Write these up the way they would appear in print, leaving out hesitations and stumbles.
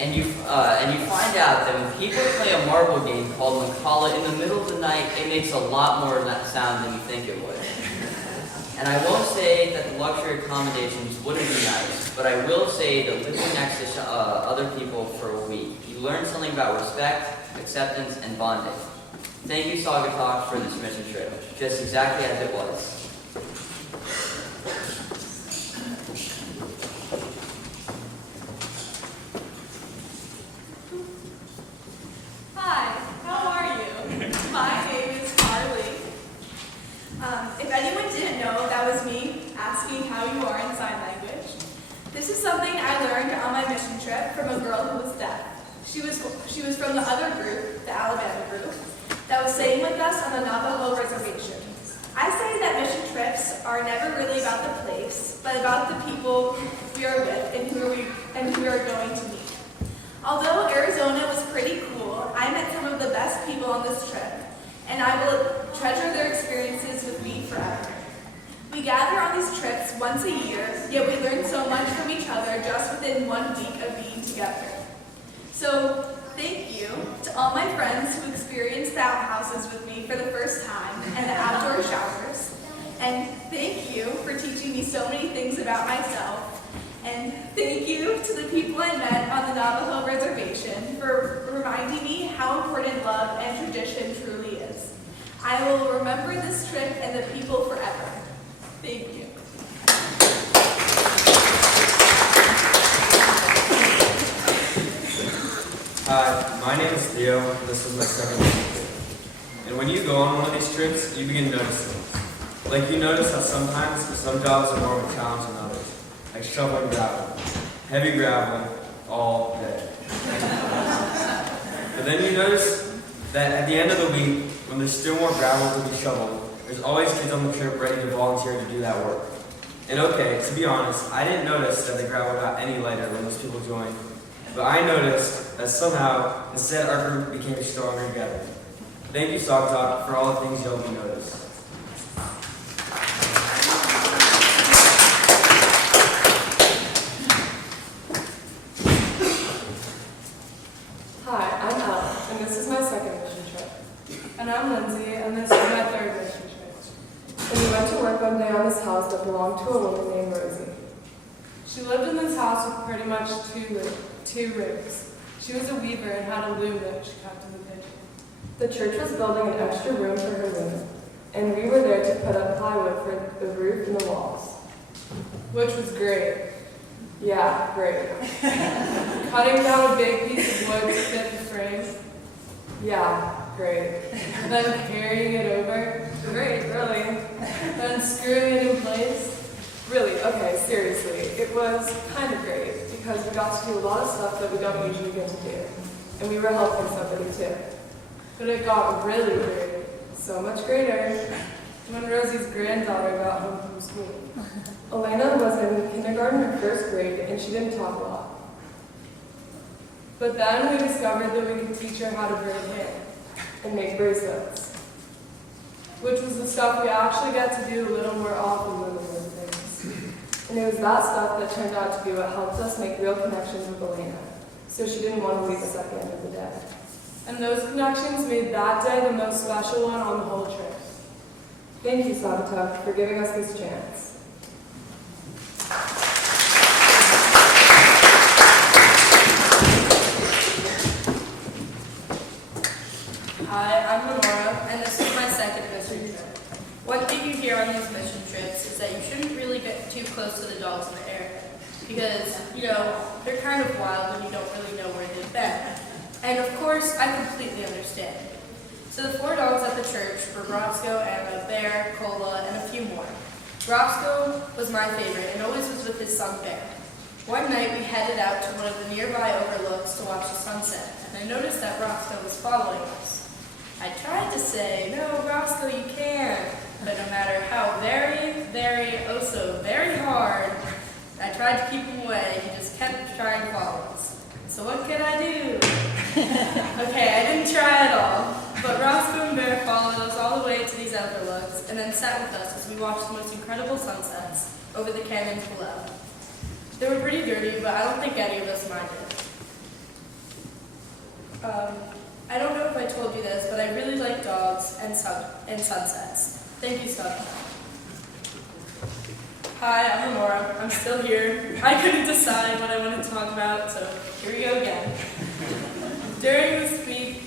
And you find out that when people play a marble game called Mancala in the middle of the night, it makes a lot more sound than you think it would. And I won't say that the luxury accommodations wouldn't be nice, but I will say that living next to other people for a week, you learn something about respect, acceptance, and bonding. Thank you, Saugatuck, for this mission trip, just exactly as it was. If anyone didn't know, that was me asking how you are in sign language. This is something I learned on my mission trip from a girl who was deaf. She was from the other group, the Alabama group, that was staying with us on the Navajo Reservation. I say that mission trips are never really about the place, but about the people we are with and who we are going to meet. Although Arizona was pretty cool, I met some of the best people on this trip, and I will treasure their experiences with me forever. We gather on these trips once a year, yet we learn so much from each other just within 1 week of being together. So, thank you to all my friends who experienced the outhouses with me for the first time and the outdoor showers. And thank you for teaching me so many things about myself. And thank you to the people I met on the Navajo Reservation for reminding me how important love and tradition truly is. I will remember this trip and the people forever. Thank you. Hi, my name is Theo, and this was my second trip. And when you go on one of these trips, you begin to notice things. Like you notice how sometimes some jobs are more of a challenge than others. Like shoveling gravel. Heavy gravel all day. But then you notice that at the end of the week, when there's still more gravel to be shoveled, there's always kids on the trip ready to volunteer to do that work. And okay, to be honest, I didn't notice that the gravel got any lighter when those people joined. But I noticed that somehow, instead, our group became stronger together. Thank you, Saugatuck, for all the things you helped me notice. Hi, I'm Ella, and this is my second mission trip. And I'm Lindsay, and this is my third mission trip. And we went to work one day on this house that belonged to a woman named Rosie. She lived in this house with pretty much two rooms. She was a weaver and had a loom that she kept in the kitchen. The church was building an extra room for her loom, and we were there to put up plywood for the roof and the walls. Which was great. Yeah, great. Cutting down a big piece of wood to fit the frame. Yeah, great. Then carrying it over. Great, really. Then screwing it in place. Really, okay, seriously. It was kind of great because we got to do a lot of stuff that we don't usually get to do. And we were helping somebody too. But it got really great. So much greater when Rosie's granddaughter got home from school. Elena was in kindergarten or first grade, and she didn't talk a lot. But then we discovered that we could teach her how to braid hair and make bracelets, which was the stuff we actually get to do a little more often than the other things. And it was that stuff that turned out to be what helped us make real connections with Elena, so she didn't want to leave us at the end of the day. And those connections made that day the most special one on the whole trip. Thank you, Saugatuck, for giving us this chance. Hi, I'm Lenora, and this is my second mission trip. One thing you hear on these mission trips is that you shouldn't really get too close to the dogs in the area because, they're kind of wild and you don't really know where they've been. And of course, I completely understand. So the 4 dogs at the church were Roscoe, Anna, Bear, Cola, and a few more. Roscoe was my favorite and always was with his son Bear. One night we headed out to one of the nearby overlooks to watch the sunset, and I noticed that Roscoe was following us. I tried to say, "No, Roscoe, you can't," but no matter how very, oh so very hard I tried to keep him away, he just kept trying to follow us. So what could I do? Okay, I didn't try at all, but Roscoe and Bear followed us all the way to these overlooks and then sat with us as we watched the most incredible sunsets over the canyons below. They were pretty dirty, but I don't think any of us minded. I don't know if I told you this, but I really like dogs and sunsets. Thank you, Scott. Hi, I'm Lenora. I'm still here. I couldn't decide what I wanted to talk about, so here we go again. During this week,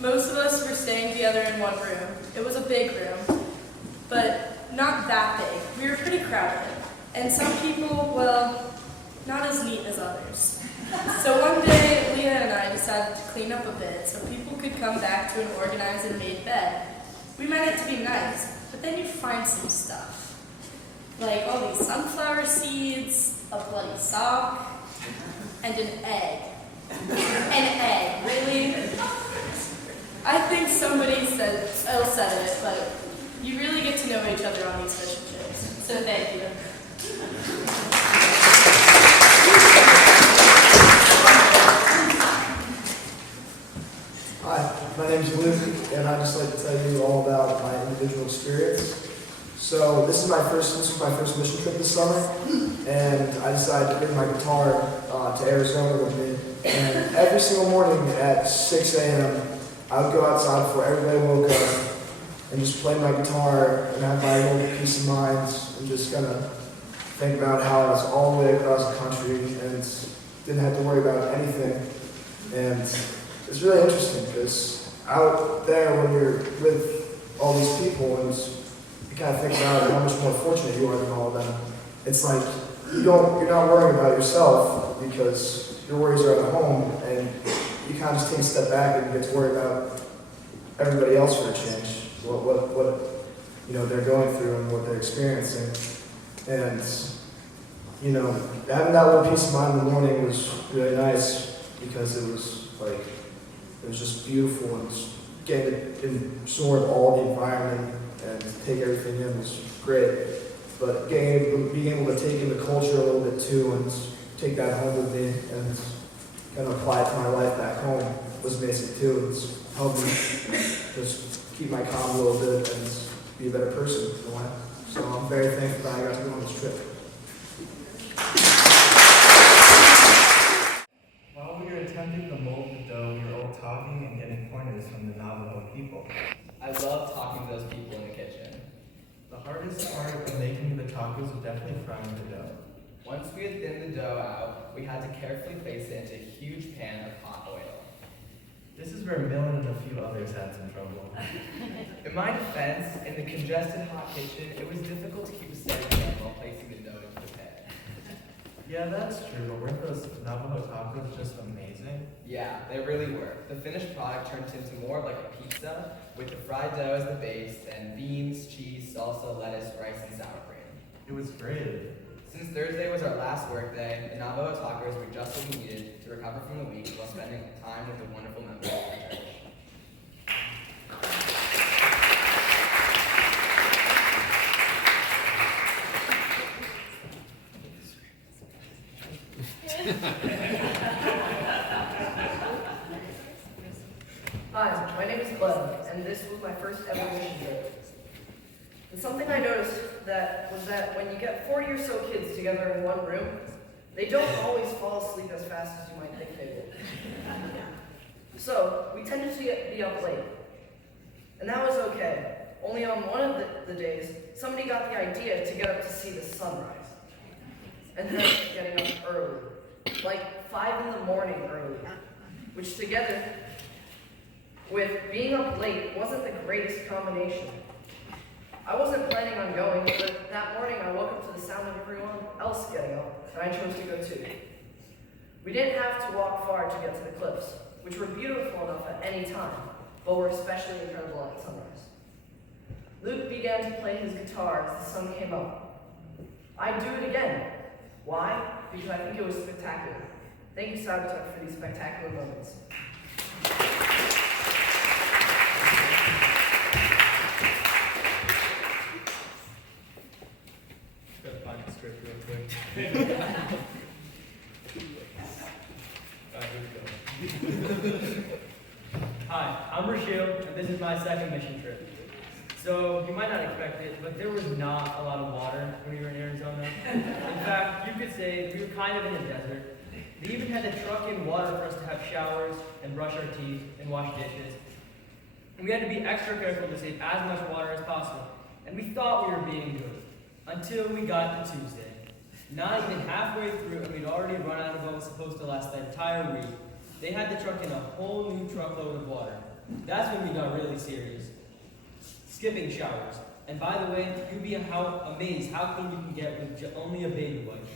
most of us were staying together in one room. It was a big room, but not that big. We were pretty crowded, and some people, well, not as neat as others. So one day, Leah and I decided to clean up a bit so people could come back to an organized and made bed. We meant it to be nice, but then you find some stuff. Like all these sunflower seeds, a bloody sock, and an egg. An egg, really? I think somebody else said it, but you really get to know each other on these fishing trips. So thank you. Hi, my name is Luke, and I'd just like to tell you all about my individual experience. So this was my first mission trip this summer, and I decided to bring my guitar to Arizona with me. And every single morning at 6 a.m., I would go outside before everybody woke up and just play my guitar and have my little peace of mind and just kind of think about how I was all the way across the country and didn't have to worry about anything. And it's really interesting because out there when you're with all these people and you kind of think about how much more fortunate you are than all of them, it's like you're not worrying about yourself because your worries are at home, and you kind of just take a step back and get to worry about everybody else for a change, what they're going through and what they're experiencing. And having that little peace of mind in the morning was really nice because it was just beautiful, and just getting to absorb all the environment and take everything in was great. But being able to take in the culture a little bit too and take that home with me and kind of apply it to my life back home was amazing too. It's helped me just keep my calm a little bit and be a better person in a way. So I'm very thankful that I got to go on this trip. While we were attempting to mold the dough, we were all talking and getting pointers from the Navajo people. I love talking to those people in the kitchen. The hardest part of making the tacos was definitely frying the dough. Once we had thinned the dough out, we had to carefully place it into a huge pan of hot oil. This is where Millen and a few others had some trouble. In my defense, in the congested hot kitchen, it was difficult to keep a steady hand while placing the dough into the pan. Yeah, that's true, but weren't those Navajo tacos just amazing? Yeah, they really were. The finished product turned into more like a pizza, with the fried dough as the base, and beans, cheese, salsa, lettuce, rice, and sour cream. It was great. Since Thursday was our last work day, the Navajo tacos were just what we needed to recover from the week while spending time with the wonderful members of the church. Hi, my name is Glenn, and this was my first ever mission trip. And something I noticed was that when you get 40 or so kids together in one room, they don't always fall asleep as fast as you might think they will. So, we tended to be up late. And that was okay. Only on one of the days, somebody got the idea to get up to see the sunrise. And then getting up early. Like 5 in the morning early. Which together with being up late wasn't the greatest combination. I wasn't planning on going, but that morning I woke up to the sound of everyone else getting up, and I chose to go too. We didn't have to walk far to get to the cliffs, which were beautiful enough at any time, but were especially incredible at sunrise. Luke began to play his guitar as the sun came up. I'd do it again. Why? Because I think it was spectacular. Thank you, Saugatuck, for these spectacular moments. Hi, I'm Rashil, and this is my second mission trip. So, you might not expect it, but there was not a lot of water when we were in Arizona. In fact, you could say we were kind of in a desert. They even had to truck in water for us to have showers and brush our teeth and wash dishes. And we had to be extra careful to save as much water as possible. And we thought we were being good until we got to Tuesday. Not even halfway through, and we'd already run out of what was supposed to last the entire week. They had to truck in a whole new truckload of water. That's when we got really serious. Skipping showers. And by the way, you'd be amazed how clean you can get with only a baby wipe.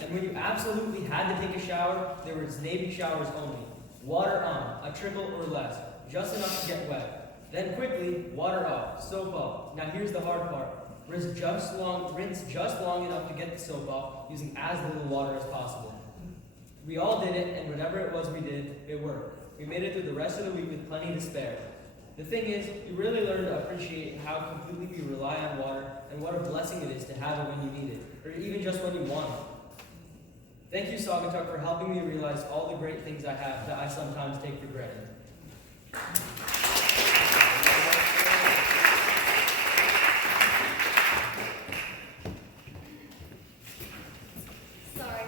And when you absolutely had to take a shower, there was Navy showers only. Water on, a trickle or less, just enough to get wet. Then quickly, water off, soap up. Now here's the hard part. Rinse just long enough to get the soap off, using as little water as possible. We all did it, and whatever it was we did, it worked. We made it through the rest of the week with plenty to spare. The thing is, you really learn to appreciate how completely we rely on water and what a blessing it is to have it when you need it, or even just when you want it. Thank you, Saugatuck, for helping me realize all the great things I have that I sometimes take for granted. Sorry,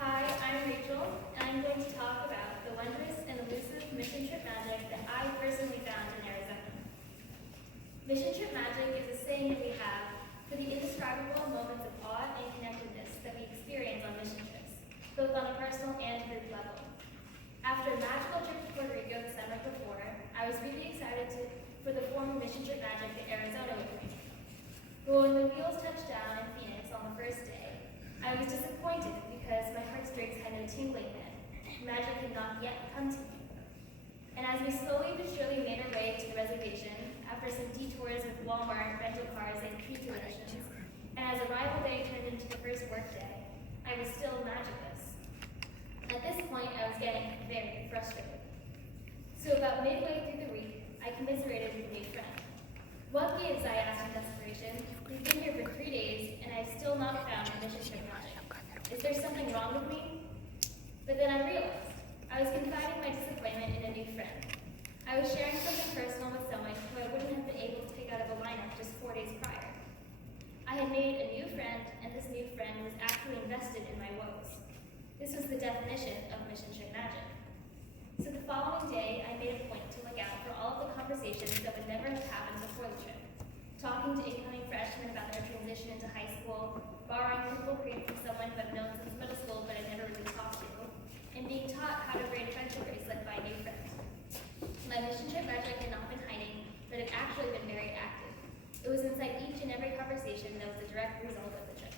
Hi, I'm Rachel, and I'm going to talk about the wondrous and elusive mission trip magic that I personally found in Arizona. Mission trip magic is a saying that we have for the indescribable moments of awe and connectedness that we experience on mission trips, both on a personal and group level. After a magical trip to Puerto Rico the summer before, I was really excited for the form of mission trip magic that Arizona would bring. But when the wheels touched down in Phoenix on the first day, I was disappointed because my heartstrings had no tingling then. Magic had not yet come to me. And as we slowly but surely made our way to the reservation, after some detours with Walmart, rental cars, and pizza missions, and as arrival day turned into the first work day, I was still magicless. At this point, I was getting very frustrated. So about midway through the week, I commiserated with a new friend. What gives, I asked in desperation. We've been here for 3 days, and I've still not found a mission trip magic. Is there something wrong with me? But then I realized I was confiding my disappointment in a new friend. I was sharing something personal with someone who I wouldn't have been able to pick out of a lineup just 4 days prior. I had made a new friend, and this new friend was actually invested in my woes. This was the definition of mission trip magic. So the following day, I made a point to look out for all of the conversations that would never have happened before the trip. Talking to incoming freshmen about their transition into high school, borrowing purple cream from someone who I've known since middle school but I never really talked to, and being taught how to braid a friendship bracelet by a new friend. My mission trip magic had not been hiding, but had actually been very active. It was inside each and every conversation that was a direct result of the trip.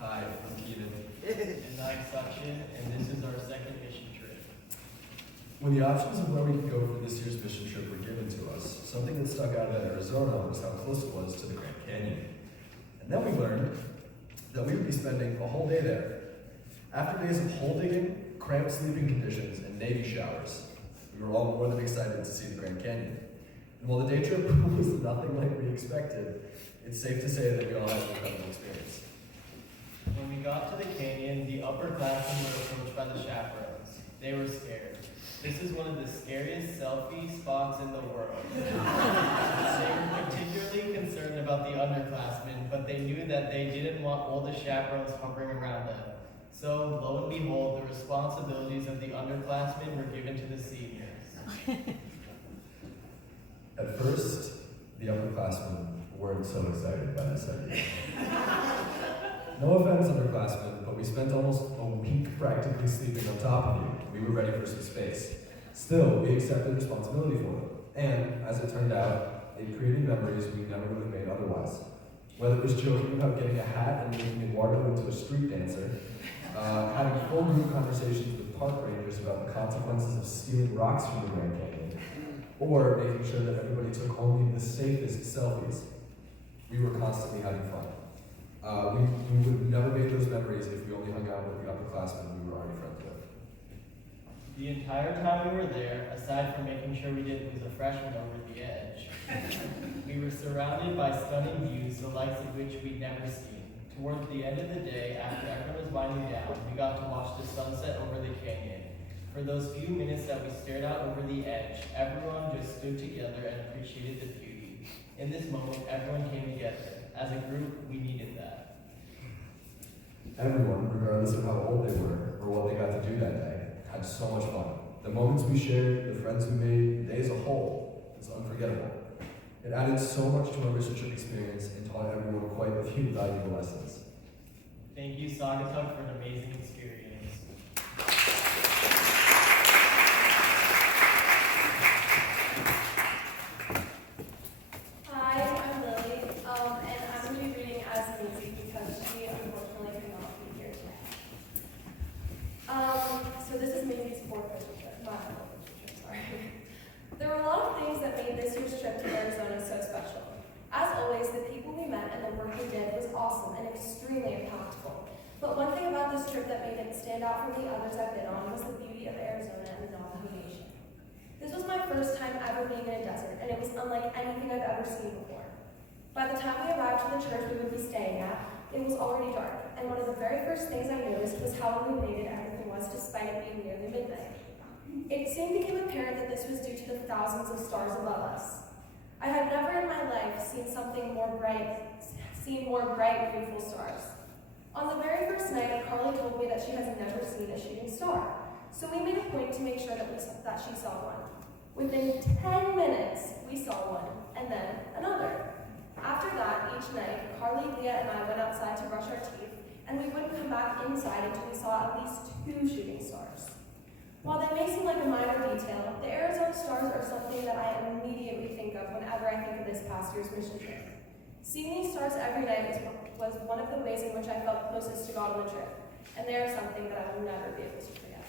Hi, I'm Keenan. And I'm Sachin, and this is our second mission trip. When the options of where we could go for this year's mission trip were given to us, something that stuck out about Arizona was how close it was to the Grand Canyon. And then we learned that we would be spending a whole day there. After days of hole digging, cramped sleeping conditions, and Navy showers, we were all more than excited to see the Grand Canyon. And while the day trip was nothing like we expected, it's safe to say that we all had an incredible experience. When we got to the canyon, the upperclassmen were approached by the chaperones. They were scared. This is one of the scariest selfie spots in the world. They were particularly concerned about the underclassmen, but they knew that they didn't want all the chaperones hovering around them. So, lo and behold, the responsibilities of the underclassmen were given to the seniors. At first, the upperclassmen weren't so excited by this idea. No offense, underclassmen, but we spent almost a week practically sleeping on top of you. We were ready for some space. Still, we accepted responsibility for them. And, as it turned out, it created memories we never would have made otherwise. Whether it was joking about getting a hat and making Eduardo into a street dancer, having full group conversations with park rangers about the consequences of stealing rocks from the Grand Canyon, or making sure that everybody took only the safest selfies. We were constantly having fun. We would have never made those memories if we only hung out with the upperclassmen we were already friends with. The entire time we were there, aside from making sure we didn't lose a freshman over the edge, we were surrounded by stunning views, the likes of which we'd never seen. Towards the end of the day, after everyone was winding down, we got to watch the sunset over the canyon. For those few minutes that we stared out over the edge, everyone just stood together and appreciated the beauty. In this moment, everyone came together. As a group, we needed that. Everyone, regardless of how old they were or what they got to do that day, had so much fun. The moments we shared, the friends we made, the day as a whole was unforgettable. It added so much to our mission trip experience and taught everyone quite a few valuable lessons. Thank you, Saugatuck, for an amazing experience. Hi, I'm Lily, and I'm going to be reading as Maisie because she unfortunately could not be here today. So this is Maisie's fourth mission trip, not my fourth mission trip, sorry. There were a lot of things that made this year's trip to Arizona so special. As always, the people we met and the work we did was awesome and extremely impactful. But one thing about this trip that made it stand out from the others I've been on was the beauty of Arizona and the Navajo Nation. This was my first time ever being in a desert, and it was unlike anything I've ever seen before. By the time we arrived to the church we would be staying at, it was already dark, and one of the very first things I noticed was how illuminated everything was despite it being nearly midnight. It soon became apparent that this was due to the thousands of stars above us. I had never in my life seen more bright, beautiful stars. On the very first night, Carly told me that she has never seen a shooting star, so we made a point to make sure that she saw one. Within 10 minutes, we saw one, and then another. After that, each night, Carly, Leah, and I went outside to brush our teeth, and we wouldn't come back inside until we saw at least 2 shooting stars. While they may seem like a minor detail, the Arizona stars are something that I immediately think of whenever I think of this past year's mission trip. Seeing these stars every night was one of the ways in which I felt closest to God on the trip, and they are something that I will never be able to forget.